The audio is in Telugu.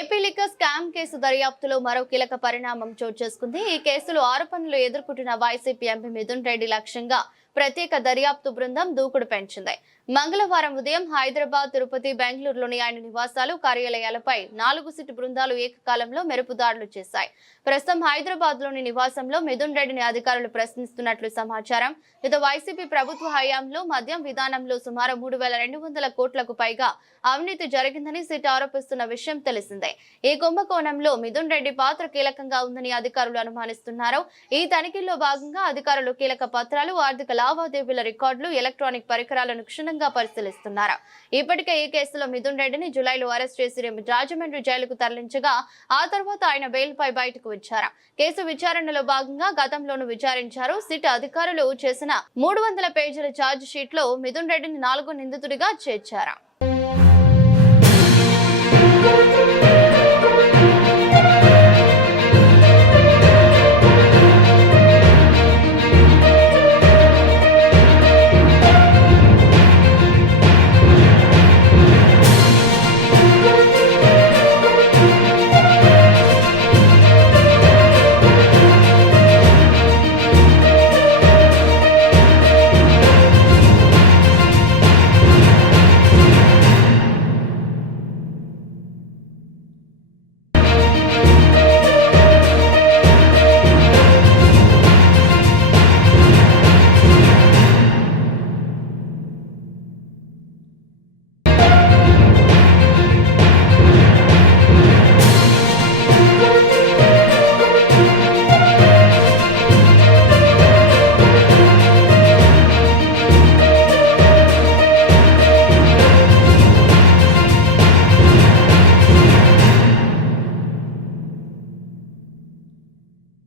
ఏపీ లిక్కర్ స్కామ్ కేసు దర్యాప్తులో మరో కీలక పరిణామం చోటు చేసుకుంది. ఈ కేసులో ఆరోపణలు ఎదుర్కొంటున్న వైసీపీ ఎంపీ మిథున్ రెడ్డి లక్ష్యంగా ప్రత్యేక దర్యాప్తు బృందం దూకుడు పెంచింది. మంగళవారం ఉదయం హైదరాబాద్, తిరుపతి, బెంగళూరులోని ఆయన నివాసాలు, కార్యాలయాలపై 4 సిట్ బృందాలు ఏకకాలంలో మెరుపు దాడులు చేశాయి. ప్రస్తుతం హైదరాబాద్ లోని నివాసంలో మిథున్ రెడ్డిని అధికారులు ప్రశ్నిస్తున్నట్లు సమాచారం. గత వైసీపీ ప్రభుత్వ హయాంలో మద్యం విధానంలో సుమారు 3,200 కోట్లకు పైగా అవినీతి జరిగిందని సిట్ ఆరోపిస్తున్న విషయం తెలిసిందే. ఈ కుంభకోణంలో మిథున్ రెడ్డి పాత్ర కీలకంగా ఉందని అధికారులు అనుమానిస్తున్నారు. ఈ తనిఖీల్లో భాగంగా అధికారులు కీలక పత్రాలు, ఆర్థిక లావాదేవీల రికార్డులు, ఎలక్ట్రానిక్ పరికరాలను క్షుణ్ణంగా పరిశీలిస్తున్నారు. ఇప్పటికే ఈ కేసులో మిథున్ రెడ్డిని జులైలో అరెస్ట్ చేసి రాజమండ్రి జైలుకు తరలించగా ఆ తర్వాత ఆయన బెయిల్ పై బయటకు వచ్చారు. కేసు విచారణలో భాగంగా గతంలోనూ విచారించారు. సిట్ అధికారులు చేసిన 300 పేజీల ఛార్జ్ షీట్ లో మిథున్ రెడ్డిని 4వ నిందితుడిగా చేర్చారు.